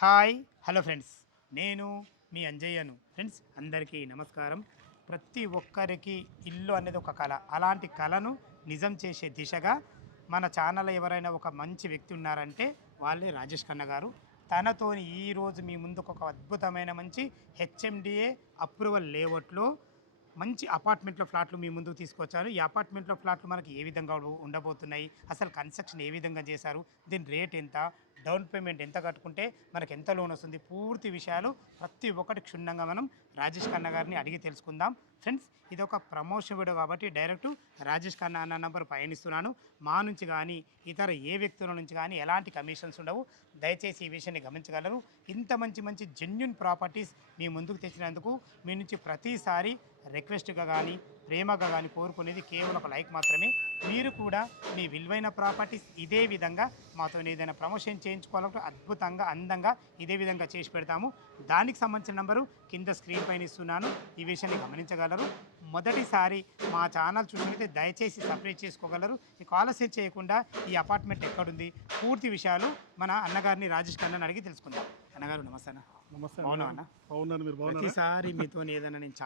Hi hello friends, నేను మీ అంజయ్యను. Friends అందరికీ నమస్కారం. ప్రతి ఒక్కరికి ఇల్లు అనేది ఒక కళ. అలాంటి కళను నిజం చేసే దిశగా మన ఛానల్లో ఎవరైనా ఒక మంచి వ్యక్తి ఉన్నారంటే వాళ్ళే రాజేష్ ఖన్నా గారు. తనతోని ఈరోజు మీ ముందుకు ఒక అద్భుతమైన మంచి హెచ్ఎండిఏ అప్రూవల్ లేఅవుట్లో మంచి అపార్ట్మెంట్లో ఫ్లాట్లు మీ ముందుకు తీసుకొచ్చారు. ఈ అపార్ట్మెంట్లో ఫ్లాట్లు మనకి ఏ విధంగా ఉండబోతున్నాయి, అసలు కన్స్ట్రక్షన్ ఏ విధంగా చేశారు, దీని రేట్ ఎంత, డౌన్ పేమెంట్ ఎంత కట్టుకుంటే మనకు ఎంత లోన్ వస్తుంది, పూర్తి విషయాలు ప్రతి ఒక్కటి క్షుణ్ణంగా మనం రాజేష్ ఖన్నా గారిని అడిగి తెలుసుకుందాం. ఫ్రెండ్స్, ఇది ఒక ప్రమోషన్ వీడియో కాబట్టి డైరెక్ట్ రాజేష్ ఖన్నా అన్న నంబర్ పయనిస్తున్నాను. మా నుంచి కానీ ఇతర ఏ వ్యక్తుల నుంచి కానీ ఎలాంటి కమిషన్స్ ఉండవు. దయచేసి ఈ విషయాన్ని గమనించగలరు. ఇంత మంచి మంచి జెన్యున్ ప్రాపర్టీస్ మీ ముందుకు తెచ్చినందుకు మీ నుంచి ప్రతిసారి రిక్వెస్ట్గా కానీ ప్రేమగా కానీ కోరుకునేది కేవలం ఒక లైక్ మాత్రమే. మీరు కూడా మీ విలువైన ప్రాపర్టీస్ ఇదే విధంగా మాతో ఏదైనా ప్రమోషన్ చేయించుకోవాలంటే అద్భుతంగా అందంగా ఇదే విధంగా చేసి పెడతాము. దానికి సంబంధించిన నంబరు కింద స్క్రీన్ పైన ఇస్తున్నాను. ఈ విషయాన్ని గమనించగలరు. మొదటిసారి మా ఛానల్ చూసినట్లయితే దయచేసి సబ్స్క్రైబ్ చేసుకోగలరు. ఇక ఆలస్యం చేయకుండా ఈ అపార్ట్మెంట్ ఎక్కడుంది, పూర్తి విషయాలు మన అన్నగారిని రాజేష్ ఖన్నాని అడిగి తెలుసుకుందాం. అన్నగారు నమస్తే అన్న. నమస్తే అవునా అన్న? అవునండి, మీరు ప్రతిసారి మీతో ఏదైనా నేను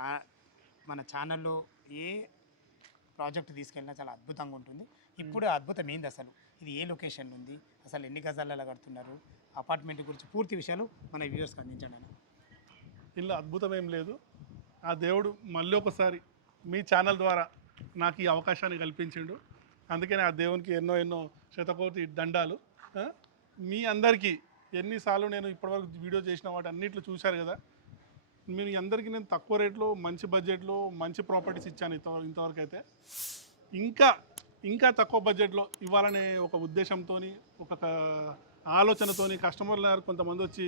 మన ఛానల్లో ఏ ప్రాజెక్ట్ తీసుకెళ్ళినా చాలా అద్భుతంగా ఉంటుంది. ఇప్పుడు అద్భుతం ఏంది, అసలు ఇది ఏ లొకేషన్లో ఉంది, అసలు ఎన్ని గజాలలో కడుతున్నారు, అపార్ట్మెంట్ గురించి పూర్తి విషయాలు మన వ్యూవర్స్కి అందించండి అన్న. ఇలా అద్భుతం ఏం లేదు. ఆ దేవుడు మళ్ళీ ఒకసారి మీ ఛానల్ ద్వారా నాకు ఈ అవకాశాన్ని కల్పించిండు. అందుకని ఆ దేవునికి ఎన్నో ఎన్నో శతకోటి దండాలు. మీ అందరికీ ఎన్నిసార్లు నేను ఇప్పటివరకు వీడియో చేసిన వాటి అన్నిట్లో చూశారు కదా. మీ అందరికీ నేను తక్కువ రేట్లో మంచి బడ్జెట్లో మంచి ప్రాపర్టీస్ ఇచ్చాను ఇంతవరకు అయితే. ఇంకా ఇంకా తక్కువ బడ్జెట్లో ఇవ్వాలనే ఒక ఉద్దేశంతో, ఒక ఆలోచనతో కస్టమర్లు కొంతమంది వచ్చి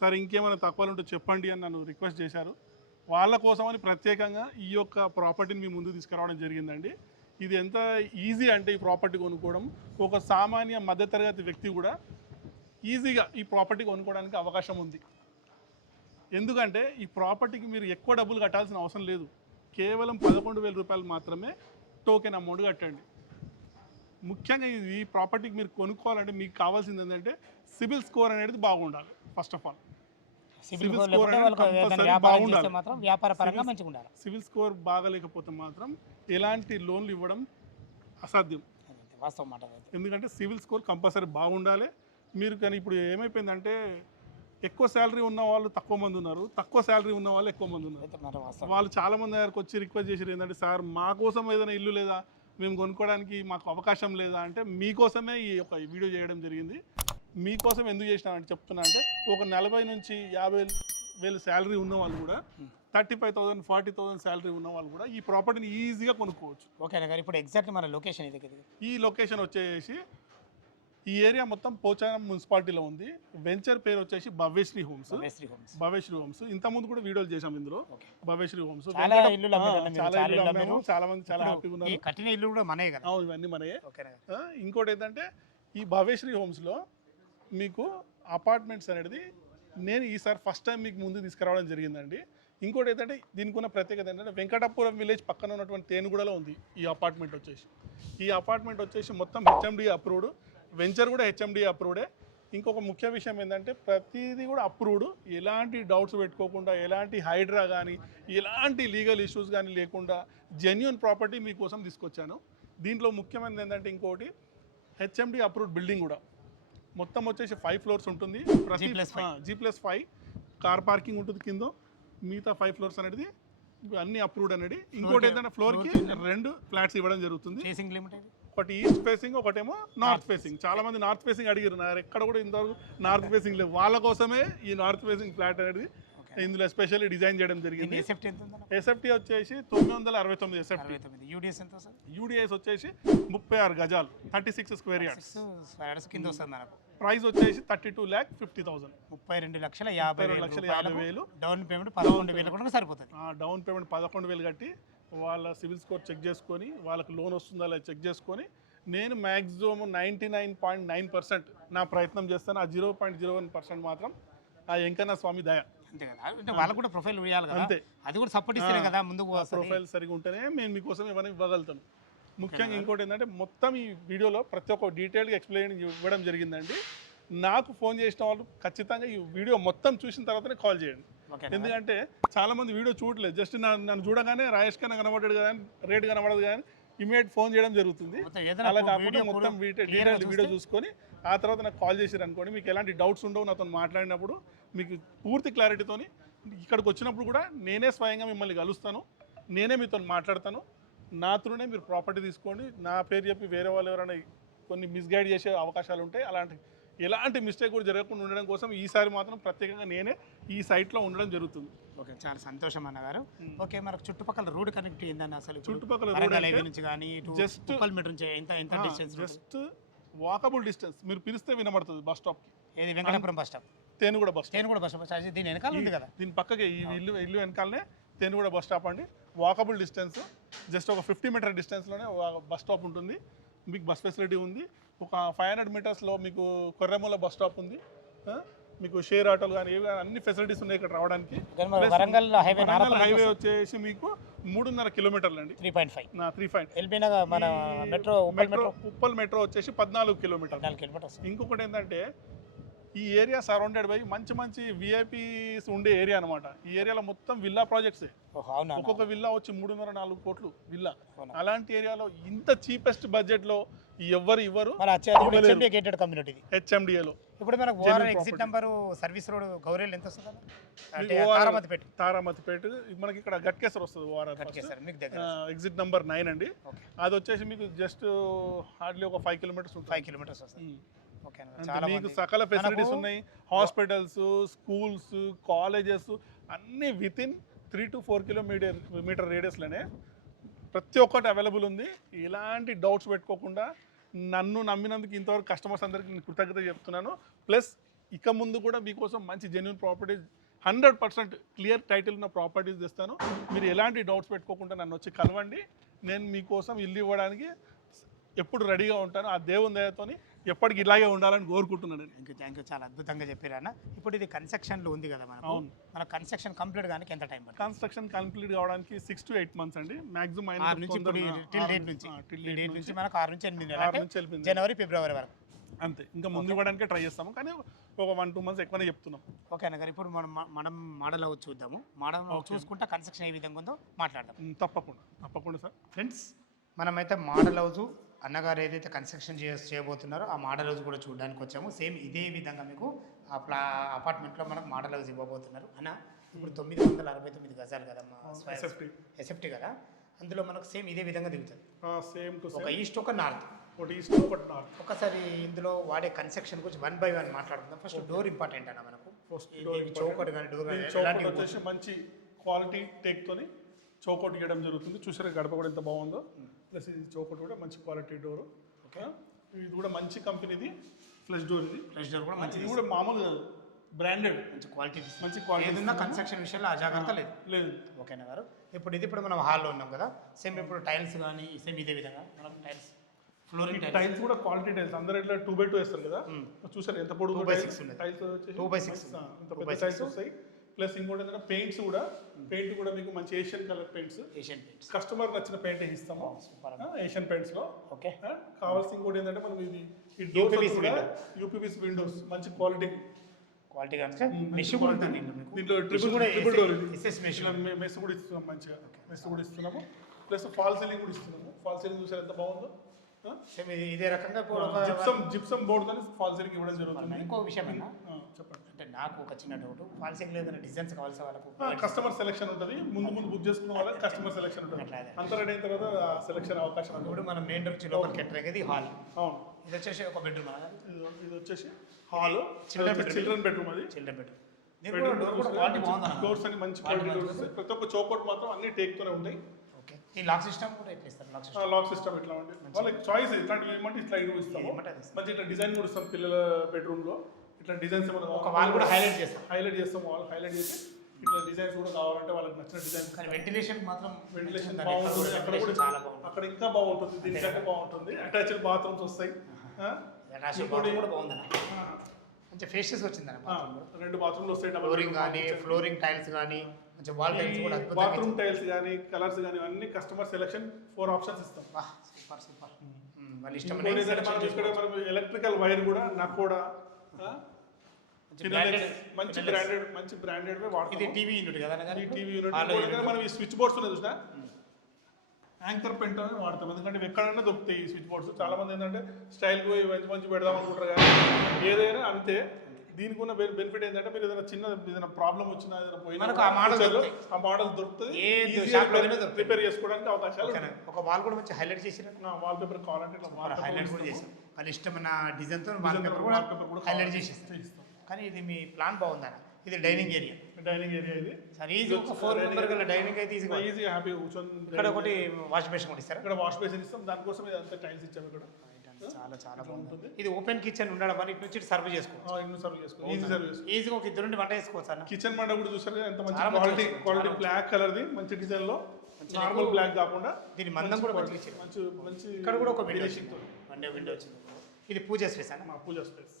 సార్ ఇంకేమైనా తక్కువలు ఉంటే చెప్పండి అని నన్ను రిక్వెస్ట్ చేశారు. వాళ్ళ కోసమని ప్రత్యేకంగా ఈ యొక్క ప్రాపర్టీని మీ ముందు తీసుకురావడం జరిగిందండి. ఇది ఎంత ఈజీ అంటే ఈ ప్రాపర్టీ కొనుక్కోవడం, ఒక సామాన్య మధ్యతరగతి వ్యక్తి కూడా ఈజీగా ఈ ప్రాపర్టీ కొనుక్కోవడానికి అవకాశం ఉంది. ఎందుకంటే ఈ ప్రాపర్టీకి మీరు ఎక్కువ డబ్బులు కట్టాల్సిన అవసరం లేదు. కేవలం 11,000 రూపాయలు మాత్రమే టోకెన్ అమౌంట్ కట్టండి. ముఖ్యంగా ఈ ప్రాపర్టీకి మీరు కొనుక్కోవాలంటే మీకు కావాల్సింది ఏంటంటే సిబిల్ స్కోర్ అనేది బాగుండాలి. First of all CIBIL score అనేది బాగుండాలి. సిబిల్ స్కోర్ బాగలేకపోతే మాత్రం ఎలాంటి లోన్లు ఇవ్వడం అసాధ్యం. ఎందుకంటే సిబిల్ స్కోర్ కంపల్సరీ బాగుండాలి. మీరు కానీ ఇప్పుడు ఏమైపోయిందంటే ఎక్కువ శాలరీ ఉన్న వాళ్ళు తక్కువ మంది ఉన్నారు, తక్కువ శాలరీ ఉన్న వాళ్ళు ఎక్కువ మంది ఉన్నారు. వాళ్ళు చాలా మంది దగ్గరకు వచ్చి రిక్వెస్ట్ చేశారు ఏంటంటే సార్ మా కోసం ఏదైనా ఇల్లు లేదా, మేము కొనుక్కోవడానికి మాకు అవకాశం లేదా అంటే మీకోసమే ఈ యొక్క వీడియో చేయడం జరిగింది. మీకోసం ఎందుకు చేసినానంటే చెప్తున్నా అంటే ఒక 40 నుంచి 50,000 శాలరీ ఉన్న వాళ్ళు కూడా 35,000 40,000 శాలరీ ఉన్న వాళ్ళు కూడా ఈ ప్రాపర్టీని ఈజీగా కొనుక్కోవచ్చు. ఓకేనా గారు, ఇప్పుడు ఎగ్జాక్ట్లీ మన లొకేషన్ ఇది. ఈ లొకేషన్ వచ్చేసి ఈ ఏరియా మొత్తం పోచారం మున్సిపాలిటీలో ఉంది. వెంచర్ పేరు వచ్చేసి భవ్యశ్రీ హోమ్స్. భవ్యశ్రీ హోమ్స్ ఇంతకుముందు కూడా వీడియోలు చేసాం ఇందులో. భవ్యశ్రీ హోమ్స్ చాలా మంది చాలా హ్యాపీగా ఉన్నారు. కట్టిన ఇల్లు కూడా మనయే కదా. ఇవన్నీ మనయే. ఇంకోటి ఏంటంటే ఈ భవ్యశ్రీ హోమ్స్లో మీకు అపార్ట్మెంట్స్ అనేది నేను ఈసారి ఫస్ట్ టైం మీకు ముందు తీసుకురావడం జరిగిందండి. ఇంకోటి ఏంటంటే దీనికి ఉన్న ప్రత్యేకత ఏంటంటే వెంకటాపురం విలేజ్ పక్కన ఉన్నటువంటి తేనుగూడలో ఉంది ఈ అపార్ట్మెంట్ వచ్చేసి. ఈ అపార్ట్మెంట్ వచ్చేసి మొత్తం హెచ్ఎండి అప్రూవ్డ్, వెంచర్ కూడా హెచ్ఎండి అప్రూవ్డే. ఇంకొక ముఖ్య విషయం ఏంటంటే ప్రతిదీ కూడా అప్రూవ్డ్. ఎలాంటి డౌట్స్ పెట్టుకోకుండా, ఎలాంటి హైడ్రా కానీ ఎలాంటి లీగల్ ఇష్యూస్ కానీ లేకుండా జెన్యూన్ ప్రాపర్టీ మీకోసం తీసుకొచ్చాను. దీంట్లో ముఖ్యమైనది ఏంటంటే ఇంకోటి హెచ్ఎండి అప్రూవ్డ్ బిల్డింగ్ కూడా మొత్తం వచ్చేసి 5 ఫ్లోర్స్ ఉంటుంది. ప్రతి G+5 కార్ పార్కింగ్ ఉంటుంది కింద. మిగతా 5 ఫ్లోర్స్ అనేది అన్ని అప్రూవ్డ్ అనేది. ఇంకోటి ఏంటంటే ఫ్లోర్కి 2 ఫ్లాట్స్ ఇవ్వడం జరుగుతుంది. ఒకటి ఈస్ట్ ఫేసింగ్, ఒకటేమో నార్త్ ఫేసింగ్. చాలా మంది నార్త్ ఫేసింగ్ అడిగారు, ఎక్కడ కూడా ఇంతవరకు నార్త్ ఫేసింగ్ లేవు. వాళ్ళ కోసమే ఈ నార్త్ ఫేసింగ్ ఫ్లాట్ అనేది ఇందులో ఎస్పెషల్లీ డిజైన్ చేయడం జరిగింది. ఎస్ఎఫ్టీ వచ్చేసి 969 ఎస్ఎఫ్టీ. యూడిఎస్ వచ్చేసి 36 గజాలు, 36 స్క్వేర్ యార్డ్స్ కింద వస్తుంది మనకు. ప్రైస్ వచ్చేసి 32,50,000, 32,50,000. డౌన్ పేమెంట్ 11,000 కూడా సరిపోతుంది. డౌన్ పేమెంట్ 11,000 కట్టి వాళ్ళ సివిల్ స్కోర్ చెక్ చేసుకొని వాళ్ళకి లోన్ వస్తుందా లేదా చెక్ చేసుకొని నేను మ్యాక్సిమం 99.9% నా ప్రయత్నం చేస్తాను. ఆ 0.01% మాత్రం ఆ వెంకన్న స్వామి దయ. అంతే కదా, అంటే వాళ్ళకు కూడా ప్రొఫైల్ వేయాలి కదా. అంతే, అది కూడా సపోర్ట్ ఇస్తేనే కదా ముందుకు. ప్రొఫైల్ సరిగా ఉంటేనే నేను మీకోసం ఏమైనా ఇవ్వగలుగుతాను. ముఖ్యంగా ఇంకోటి ఏంటంటే మొత్తం ఈ వీడియోలో ప్రతి ఒక్క డీటెయిల్గా ఎక్స్ప్లెయిన్ ఇవ్వడం జరిగిందండి. నాకు ఫోన్ చేసిన వాళ్ళు ఖచ్చితంగా ఈ వీడియో మొత్తం చూసిన తర్వాతనే కాల్ చేయండి. ఓకే ఎందుకంటే చాలా మంది వీడియో చూడలేదు, జస్ట్ నన్ను చూడగానే రాజేష్ ఖన్నా కనబడ్డాడు కదా, రేట్ కనబడదు కానీ ఇమీడియట్ ఫోన్ చేయడం జరుగుతుంది. అలా కాకుండా మొత్తం డీటెయిల్ వీడియో చూసుకొని ఆ తర్వాత నాకు కాల్ చేసారు అనుకోండి, మీకు ఎలాంటి డౌట్స్ ఉండవు. నాతో మాట్లాడినప్పుడు మీకు పూర్తి క్లారిటీతోని ఇక్కడికి వచ్చినప్పుడు కూడా నేనే స్వయంగా మిమ్మల్ని కలుస్తాను, నేనే మీతో మాట్లాడతాను. నా త్రూనే మీరు ప్రాపర్టీ తీసుకోండి. నా పేరు చెప్పి వేరే వాళ్ళు ఎవరైనా కొన్ని మిస్గైడ్ చేసే అవకాశాలు ఉంటాయి. ఎలాంటి మిస్టేక్ కూడా జరగకుండా ఉండడం కోసం ఈసారి మాత్రం ప్రత్యేకంగా నేనే ఈ సైట్లో ఉండడం జరుగుతుంది. ఓకే, చాలా సంతోషం అన్నగారు. ఓకే, మనకు చుట్టుపక్కల రోడ్ కనెక్ట్ ఏందన్న అసలు? చుట్టుపక్కల నుంచి కానీ జస్ట్ మీటర్ నుంచి ఎంత డిస్టెన్స్? Just walkable distance. మీరు పిలిస్తే వినబడుతుంది బస్ స్టాప్కి. ఏది Venkatapuram bus stop, Tenuguda bus stop. దీని వెనకాల ఉంది కదా, దీని పక్కకే ఈ ఇల్లు వెనకాలనే తేనుగూడ బస్ స్టాప్ అండి. వాకబుల్ డిస్టెన్స్, జస్ట్ ఒక 50 మీటర్ డిస్టెన్స్లోనే బస్ స్టాప్ ఉంటుంది. మీకు బస్ ఫెసిలిటీ ఉంది. ఒక 500 మీటర్స్లో మీకు కొర్రెమూల బస్ స్టాప్ ఉంది. మీకు షేర్ ఆటోలు కానీ ఏవి కానీ అన్ని ఫెసిలిటీస్ ఉన్నాయి ఇక్కడ రావడానికి. వరంగల్ హైవే వచ్చేసి మీకు 3.5 కిలోమీటర్లు అండి. 3.5. మన ఉప్పల్ మెట్రో వచ్చేసి 14 కిలోమీటర్లు. ఇంకొకటి ఏంటంటే ఈ ఏరియా సరౌండెడ్ బై మంచి విఐపీస్ ఉండే ఏరియా అనమాట. ఈ ఏరియాలో మొత్తం విల్లా ప్రాజెక్ట్సే. ఒక్కొక్క విల్లా వచ్చి 3.5-4 కోట్లు విల్లా. అలాంటి ఏరియాలో ఇంత చీపెస్ట్ బడ్జెట్లో ఎవ్వరు ఇవ్వరు. హెచ్ఎండిఏలో ఇప్పుడు మనకు ఎగ్జిట్ నెంబర్ సర్వీస్ రోడ్ గౌరేల్ ఎంత వస్తుంది? తారామతిపేట మనకి ఇక్కడ గట్కేసర్ వస్తుంది. ఎగ్జిట్ నెంబర్ 9 అండి. అది వచ్చేసి మీకు జస్ట్ హార్డ్లీ ఒక 5 కిలోమీటర్స్ వస్తుంది. మీకు సకల ఫెసిలిటీస్ ఉన్నాయి. హాస్పిటల్స్, స్కూల్స్, కాలేజెస్ అన్నీ వితిన్ 3 to 4 కిలోమీటర్ రేడియస్లోనే ప్రతి ఒక్కటి అవైలబుల్ ఉంది. ఎలాంటి డౌట్స్ పెట్టుకోకుండా నన్ను నమ్మినందుకు ఇంతవరకు కస్టమర్స్ అందరికీ నేను కృతజ్ఞత చెప్తున్నాను. ప్లస్ ఇక ముందు కూడా మీకోసం మంచి జెన్యూన్ ప్రాపర్టీస్ 100% క్లియర్ టైటిల్ ఉన్న ప్రాపర్టీస్ తెస్తాను. మీరు ఎలాంటి డౌట్స్ పెట్టుకోకుండా నన్ను వచ్చి కలవండి. నేను మీకోసం ఇల్లు ఇవ్వడానికి ఎప్పుడు రెడీగా ఉంటాను. ఆ దేవుని దయతోని ఎప్పటికి ఇలాగే ఉండాలని కోరుకుంటున్నాను. థ్యాంక్ యూ, చాలా అద్భుతంగా చెప్పారు అన్న. ఇప్పుడు ఇది కన్స్ట్రక్షన్లో ఉంది కదా మనకు. అవును, మన కన్స్ట్రక్షన్ కంప్లీట్ కానీ ఎంత టైం పడుతుంది? కన్స్ట్రక్షన్ కంప్లీట్ కావడానికి 6 to 8 months అండి మ్యాక్సిమం. డేట్ నుంచి మనకు 6 నుంచి 8 నెలలు, జనవరి ఫిబ్రవరి వరకు అంతే. ఇంకా ముందు ఇవ్వడానికే ట్రై చేస్తాము, కానీ ఒక 1-2 months ఎక్కువనే చెప్తున్నాం. ఓకే అన్న గారు, ఇప్పుడు మనం మోడల్ హౌస్ చూద్దాము. మోడల్ చూసుకుంటా కన్స్ట్రక్షన్ ఏ విధంగా ఉందో మాట్లాడదాం. తప్పకుండా సార్. ఫ్రెండ్స్, మనమైతే మోడల్ హౌస్ అన్నగారు ఏదైతే కన్స్ట్రక్షన్ చేయబోతున్నారో ఆ మోడల్ హౌస్ కూడా చూడడానికి వచ్చాము. సేమ్ ఇదే విధంగా మీకు అపార్ట్మెంట్లో మనకు మోడల్ హౌస్ ఇవ్వబోతున్నారు అన్న. ఇప్పుడు 969 గజాలు కదమ్మా, ఎస్ఎఫ్టీ కదా, అందులో మనకు సేమ్ ఇదే విధంగా దిగుతుంది. ఒక ఈస్ట్ ఒక నార్త్. ఒకసారి ఇందులో వాడే కన్స్ట్రక్షన్ గురించి 1 by 1 మాట్లాడుకుందాం. ఫస్ట్ డోర్ ఇంపార్టెంట్ అన్న మనకు. చౌకట్ కానీ డోర్ వచ్చేసి మంచి క్వాలిటీ టేక్తోని చౌకట్ ఇవ్వడం జరుగుతుంది. చూసారా గడప కూడా ఎంత బాగుందో. ప్లస్ ఇది చౌకట్ కూడా మంచి క్వాలిటీ డోర్. ఓకే, ఇది కూడా మంచి కంపెనీది ఫ్లష్ డోర్. కూడా మంచి, ఇది కూడా మామూలు కాదు, బ్రాండెడ్, మంచి క్వాలిటీ ఏదన్నా కన్స్ట్రక్షన్ విషయంలో అజాగ్రత్త లేదు. ఓకేనా గారు, ఇప్పుడు మనం హాల్లో ఉన్నాం కదా. సేమ్ ఇప్పుడు టైల్స్ కానీ సేమ్ ఇదే విధంగా మనం టైల్స్ కూడా క్వాలిటీ టైల్స్. అందరూ ఇట్లా 2x2 వేస్తారు కదా, చూసారు ఎంత పొడుగు టైల్స్. 2x6 వస్తాయి. ప్లస్ ఇంకోటి ఏంటంటే పెయింట్ కూడా మీకు మంచి ఏషియన్ కలర్ పెయింట్స్. కస్టమర్ నచ్చిన పెయింట్ ఇస్తాము ఏషియన్ పెయింట్స్లో. ఓకే, కావాల్సిన ఇంకోటి ఏంటంటే మనం ఇది యూపీవీసీ విండోస్ మంచి క్వాలిటీ. దీంట్లో మెస్ కూడా ఇస్తున్నాం, మంచిగా మెస్ కూడా ఇస్తున్నాము. ప్లస్ ఫాల్ సీలింగ్ కూడా ఇస్తున్నాము. ఫాల్ సీలింగ్ చూసారు ఎంత బాగుందో. ఇదే రకంగా జిప్సమ్ బోర్డ్ కానీ ఫాల్ సీలింగ్ ఇవ్వడం జరుగుతుంది. ఇంకో విషయం అన్న, చెప్పండి, అంటే నాకు ఒక చిన్న డౌట్, ఫాల్ సీలింగ్ ఏదైనా డిజైన్స్ కావాల్సిన వాళ్ళకు కస్టమర్ సెలెక్షన్ ఉంటుంది. ముందు బుక్ చేసుకున్న వాళ్ళకి కస్టమర్ సెలెక్షన్ ఉంటుంది. అంత రెడీ అయిన తర్వాత సెలెక్షన్ అవకాశం ఉంటుంది. ఇప్పుడు మనం మెయిన్ డోర్ లోపలికి ఎంటర్ అయ్యేది హాల్. అవును, ఇది వచ్చేసి ఒక బెడ్రూమ్. ఇది వచ్చేసి హాల్, చిల్డ్రన్ బెడ్రూమ్. అది చిల్డ్రన్ బెడ్రూమ్. డోర్స్ అని మంచి క్వాలిటీ డోర్స్. ప్రతి ఒక్క చౌకట్ మాత్రం అన్ని టేక్తోనే ఉంటాయి. ఈ లాక్ సిస్టమ్ కూడా ఎట్లా ఇస్తారు? లాక్ సిస్టమ్ ఇట్లా ఉంది. వాళ్ళకి చాయిస్ ఇట్లాంటివి ఏమంటే ఇట్లా ఇస్తాము. మంచి ఇట్లా డిజైన్ కూడా ఇస్తాం. పిల్లల బెడ్రూమ్లో ఇట్లా డిజైన్స్ ఒక వాల్ కూడా హైలైట్ చేస్తాం. వాల్ హైలైట్ చేసి ఇట్లా డిజైన్స్ కూడా కావాలంటే వాళ్ళకి నచ్చిన డిజైన్స్. వెంటిలేషన్ బాగుంటుంది. అక్కడ ఇంకా బాగుంటుంది, దీనికంటే బాగుంటుంది. అటాచ్డ్ బాత్రూమ్స్ వస్తాయి. మంచి ఫేషియస్ వచ్చిందన్న. 2 బాత్రూమ్లు వస్తాయి. ఫ్లోరింగ్ టైల్స్ కానీ వాల్ టైల్స్ కూడా, బాత్రూమ్ టైల్స్ కానీ కలర్స్ కానీ అన్ని కస్టమర్ సెలెక్షన్ 4 ఆప్షన్స్ ఇస్తాం. సూపర్. ఎలక్ట్రికల్ వైర్ కూడా నకోడా మంచి బ్రాండెడ్ ఇది వాడతాం. టీవీ యూనిట్ కదా అన్నగారు? ఈ టీవీ యూనిట్ మనం ఈ స్విచ్ బోర్డ్స్ ఉన్నాయి చూసినా యాంకర్ పెంట్ అని వాడతాం. ఎందుకంటే ఇవి ఎక్కడైనా దొరుకుతాయి ఈ స్విచ్ బోర్డ్స్. చాలా మంది ఏంటంటే స్టైల్ పోయి మంచి పెడదాం అనుకుంటారు కానీ ఏదైనా అంతే. దీనికి ఉన్న బెనిఫిట్ ఏంటంటే మీరు ఏదైనా ప్రాబ్లం వచ్చినా ఏదైనా పోయినా మనకు ఆ మోడల్ ఆ మోడల్ దొరుకుతుంది, ఏ షాప్లో అయినా దొరుకుతుంది. రిపేర్ చేసుకోవడానికి అవకాశాలు ఓకేనా? ఒక వాల్ కూడా మంచి హైలైట్ చేసినట్టు వాల్ పేపర్ కావాలంటే ఇట్లా హైలైట్ కూడా చేసాం. వాళ్ళ ఇష్టమైన డిజైన్తో వాల్ పేపర్ కూడా హైలైట్ చేసేస్తాం. కానీ ఇది మీ ప్లాన్ బాగుందన్న. ఇది డైనింగ్ ఏరియా. డైనింగ్ ఏరియా ఇది సరే ఈజీ. ఒక 4 మెంబర్ గల డైనింగ్ అయితే ఈజీగా ఈజీగా హ్యాపీగా కూర్చొని. ఇక్కడ ఒకటి వాష్ బేసిన్ కూడా ఇస్తారా? ఇక్కడ వాష్ బేసిన్ ఇస్తాం. దానికోసం ఇదంతా టైల్స్ ఇచ్చాము. ఇక్కడ చాలా చాలా బాగుంటుంది. ఇది ఓపెన్ కిచెన్ ఉండడం వల్ల ఇటు నుంచి సర్వ్ చేసుకోవచ్చు. ఇన్ని సర్వ్ చేసుకోవచ్చు, ఈజీ సర్వ్ చేసుకోవచ్చు. ఈజీగా ఒక 2 నుండి వంట చేసుకోవచ్చు అన్న. కిచెన్ మండ కూడా చూసారు ఎంత మంచి క్వాలిటీ బ్లాక్ కలర్ది మంచి డిజైన్ లో, నార్మల్ బ్లాక్ కాకుండా దీని మందం కూడా మంచిగా ఇచ్చారు. మంచి ఇక్కడ కూడా ఒక విండో వచ్చింది. ఇది పూజ స్పేస్ అన్న. మా పూజ స్పేస్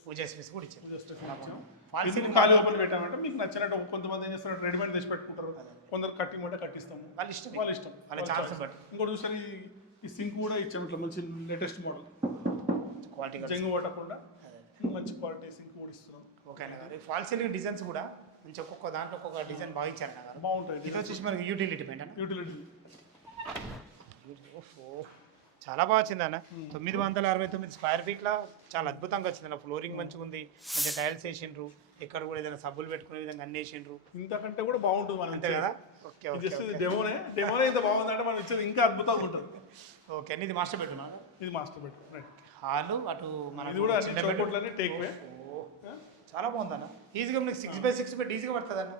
కూడా ఇచ్చారు. పూజ స్పేస్ ఇది ఖాళీ ఓపెన్ పెట్టామంటే మీకు నచ్చినట్టు. కొంతమంది ఏం చేస్తారు రెడీమేడ్ తెచ్చి పెట్టుకుంటారు, కొందరు కట్టింగ్ అంటే కట్టిస్తాము. వాళ్ళ ఇష్టం వాళ్ళ ఛాన్స్ బట్టి. ఇంకోటి చూసారు ఈ సింక్ కూడా ఇచ్చాము ఇట్లా మంచి లేటెస్ట్ మోడల్, క్వాలిటీ జంగు పట్టకుండా మంచి క్వాలిటీ సింక్ కూడా ఇస్తున్నాం. ఓకేనా గారు? ఫాల్ సీలింగ్ డిజైన్స్ కూడా మంచి ఒక్కొక్క దాంట్లో ఒక్కొక్క డిజైన్ బాగా ఇచ్చారు గారు. బాగుంటాయి. ఇది వచ్చేసి మనకి యూటిలిటీ పెయింట్ అన్న. యూటిలిటీ చాలా బాగా వచ్చింది అన్న. 969 స్క్వేర్ ఫీట్లో చాలా అద్భుతంగా వచ్చింది అన్న. ఫ్లోరింగ్ మంచిగా ఉంది, మంచిగా టైల్స్ వేసిండ్రు. ఇక్కడ కూడా ఏదైనా సబ్బులు పెట్టుకునే విధంగా అన్ని వేసిండ్రు. ఇంతకంటే కూడా బాగుంటుంది మనం అంతే కదా? Okay okay. డెమోనే ఇంత బాగుందంటే మనం ఇచ్చేది ఇంకా అద్భుతంగా ఉంటుంది. ఓకే అండి. ఇది మాస్టర్ బెడ్రూమ్. ఇది మాస్టర్ బెడ్రూమ్. రైట్. హాలు అటు మన ఇది కూడా అన్ని చౌకట్లన్నీ టేక్ వే. చాలా బాగుందన్న. ఈజీగా మీకు 6x6 బెడ్ ఈజీగా పడుతుంది అన్న.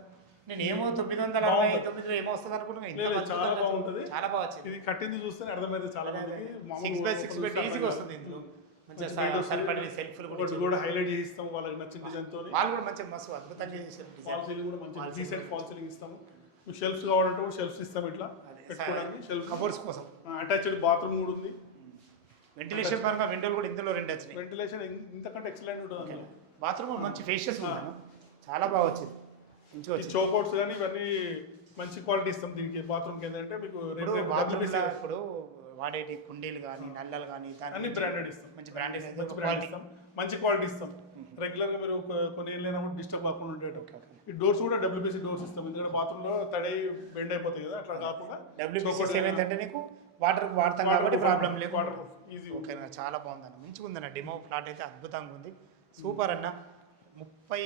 నేను ఏమో 969లో ఏమో వస్తుంది అనుకున్నాను. చాలా బాగుంటుంది. చాలా బాగా వచ్చింది. ఇది కట్టింది చూస్తే అర్థమైంది చాలా మందికి. 6x6 బెడ్ ఈజీగా వస్తుంది. ఇందులో మంచిగా సరిపడే సెల్ఫ్లు కూడా హైలైట్ చేస్తాము వాళ్ళకి నచ్చిన డిజైన్ తో. వాళ్ళు కూడా మంచిగా మస్తు అద్భుతంగా చేశారు. ఫాల్ సీలింగ్ కూడా మంచి డీసెంట్ ఫాల్ సీలింగ్ ఇస్తాము. మీకు షెల్ఫ్స్ కావాలంటే కూడా షెల్ఫ్స్ ఇస్తాము ఇట్లా పెట్టుకోవడానికి. షెల్ఫ్ కబోర్డ్స్ కోసం అటాచ్డ్ బాత్రూమ్ కూడా ఉంది. వెంటిలేషన్ పరంగా విండోలు కూడా ఇందులో 2 వచ్చినాయి. వెంటిలేషన్ ఇంతకంటే ఎక్సలెంట్ ఉంటుంది. బాత్రూమ్ మంచి ఫేషియస్ ఉంది. చాలా బాగా వచ్చింది. మంచిగా వచ్చింది. చౌకౌట్స్ కానీ ఇవన్నీ మంచి క్వాలిటీ ఇస్తాం దీనికి. బాత్రూమ్ కి ఏంటంటే మీకు ఇప్పుడు వాడేటి కుండీలు కానీ నల్లలు కానీ అన్ని బ్రాండెడ్ ఇస్తాం. మంచి బ్రాండెడ్ మంచి క్వాలిటీ ఇస్తాం. రెగ్యులర్ గా మీరు కొన్ని ఏళ్ళైనా కూడా డిస్టర్బ్ కాకుండా ఉండేటప్పుడు. ఈ డోర్స్ కూడా WPC డోర్స్ ఇస్తాం. ఎందుకంటే బాత్రూమ్ లో తడి బెండ్ అయిపోతాయి కదా, అట్లా కాకుండా WPC ఏమైందంటే నీకు వాటర్ వాడతాం కాబట్టి ప్రాబ్లం లేదు. Water easy. ఓకే, చాలా బాగుందన్న. మంచిగా ఉందన్న. డెమో ప్లాట్ అయితే అద్భుతంగా ఉంది. సూపర్ అన్న. 30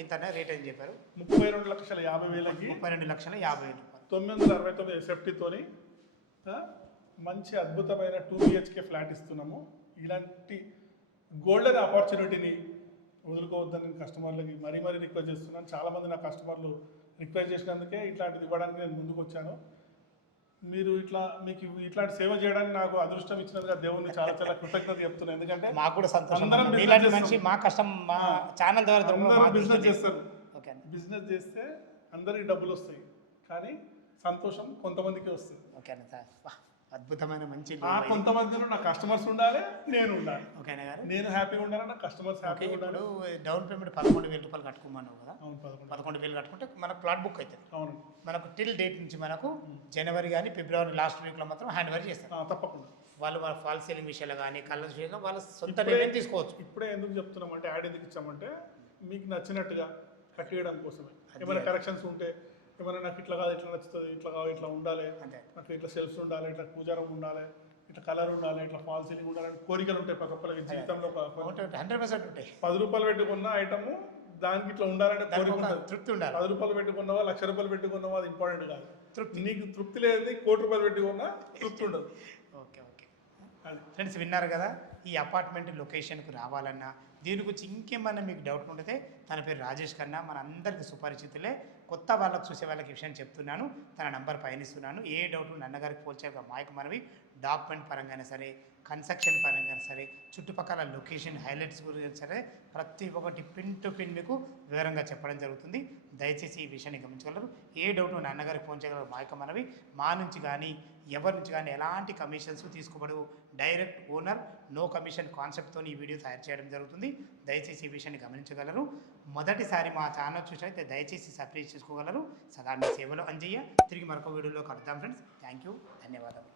ఎంత రేట్ అని చెప్పారు? 32,50,000కి 32,50,000 969 సేఫ్టీతోని మంచి అద్భుతమైన 2 BHK ఫ్లాట్ ఇస్తున్నాము. ఇలాంటి గోల్డెన్ ఆపర్చునిటీని వదులుకోవద్దని నేను కస్టమర్లకి మరీ రిక్వెస్ట్ చేస్తున్నాను. చాలామంది నా కస్టమర్లు రిక్వెస్ట్ చేసినందుకే ఇట్లాంటిది ఇవ్వడానికి నేను ముందుకు వచ్చాను. మీరు మీకు ఇట్లాంటి సేవ చేయడానికి నాకు అదృష్టం ఇచ్చినందుకు దేవుని చాలా చాలా కృతజ్ఞత చెప్తున్నాను. ఎందుకంటే మాకు కూడా సంతోషం. మా కష్టం మా ఛానల్ ద్వారా బిజినెస్ చేస్తారు. బిజినెస్ చేస్తే అందరికి డబ్బులు వస్తాయి, కానీ సంతోషం కొంతమందికి వస్తుంది. ఓకేనా సార్? అద్భుతమైన మంచి కొంతమందిలో నా కస్టమర్స్ ఉండాలి, నేను ఉండాలి. ఓకేనా గారు? నేను హ్యాపీగా ఉండాలి, నా కస్టమర్స్ హ్యాపీగా ఉండాలి. డౌన్ పేమెంట్ 11,000 రూపాయలు కట్టుకోమన్నావు కదా? అవును, 11,000 కట్టుకుంటే మనకు ప్లాట్ బుక్ అవుతుంది. అవును. మనకు టిల్ డేట్ నుంచి మనకు జనవరి కానీ ఫిబ్రవరి లాస్ట్ వీక్లో మాత్రం హ్యాండ్ ఓవర్ చేస్తారు. తప్పకుండా. వాళ్ళ ఫాల్ సీలింగ్ విషయాలు కానీ కలర్ విషయంలో వాళ్ళ సొంత నిర్ణయం తీసుకోవచ్చు. ఇప్పుడే ఎందుకు చెప్తున్నామంటే యాడ్ ఎందుకు ఇచ్చామంటే మీకు నచ్చినట్టుగా కట్టేయడం కోసమే. ఏమైనా కరెక్షన్స్ ఉంటే ఏమైనా నాకు ఇట్లా కాదు, ఇట్లా నచ్చుతుంది, ఇట్లా కాదు, ఇట్లా ఉండాలి, నాకు ఇట్లా సెల్ఫ్స్ ఉండాలి, ఇట్లా పూజారం ఉండాలి, ఇట్లా కలర్ ఉండాలి, ఇట్లా ఫాల్ సీలింగ్ ఉండాలని కోరికలు ఉంటాయి ప్రతి ఒక్కరికి జీవితంలో. 100% ఉంటాయి. 10 రూపాయలు పెట్టుకున్న ఐటమ్ దానికి ఇట్లా ఉండాలంటే కోరిక తృప్తి ఉండాలి. 10 రూపాయలు పెట్టుకున్నావా, 1,00,000 రూపాయలు పెట్టుకున్నావా, అది ఇంపార్టెంట్ కాదు. తృప్తి. నీకు తృప్తి లేదు, 1 కోటి రూపాయలు పెట్టుకున్నా తృప్తి ఉండదు. ఓకే ఓకే ఫ్రెండ్స్, విన్నారు కదా? ఈ అపార్ట్మెంట్ లొకేషన్కి రావాలన్నా దీని గురించి ఇంకేమన్నా మీకు డౌట్ ఉంటే తన పేరు రాజేష్ కన్నా, మన అందరికీ సుపరిచితులే. కొత్త వాళ్ళకు చూసే వాళ్ళకి విషయం చెప్తున్నాను, తన నంబర్ పయనిస్తున్నాను. ఏ డౌట్ అన్నగారికి పోల్చేగా మాకు మనవి డాక్యుమెంట్ పరంగానే సరే, కన్స్ట్రక్షన్ పరంగా సరే, చుట్టుపక్కల లొకేషన్ హైలైట్స్ గురించి సరే ప్రతి ఒక్కటి పిన్ టు పిన్ మీకు వివరంగా చెప్పడం జరుగుతుంది. దయచేసి ఈ విషయాన్ని గమనించగలరు. ఏ డౌట్ అన్నగారికి ఫోన్ చేయగలరు మాకు మనవి. మా నుంచి కానీ ఎవరి నుంచి కానీ ఎలాంటి కమిషన్స్ తీసుకోబడవు. డైరెక్ట్ ఓనర్ నో కమిషన్ కాన్సెప్ట్తో ఈ వీడియో తయారు చేయడం జరుగుతుంది. దయచేసి ఈ విషయాన్ని గమనించగలరు. మొదటిసారి మా ఛానల్ చూసినైతే దయచేసి సబ్స్క్రైబ్ చేసుకోగలరు. సదా మీ సేవలో అంజయ్య. తిరిగి మరొక వీడియోలో కలుద్దాం ఫ్రెండ్స్. థ్యాంక్ యూ, ధన్యవాదాలు.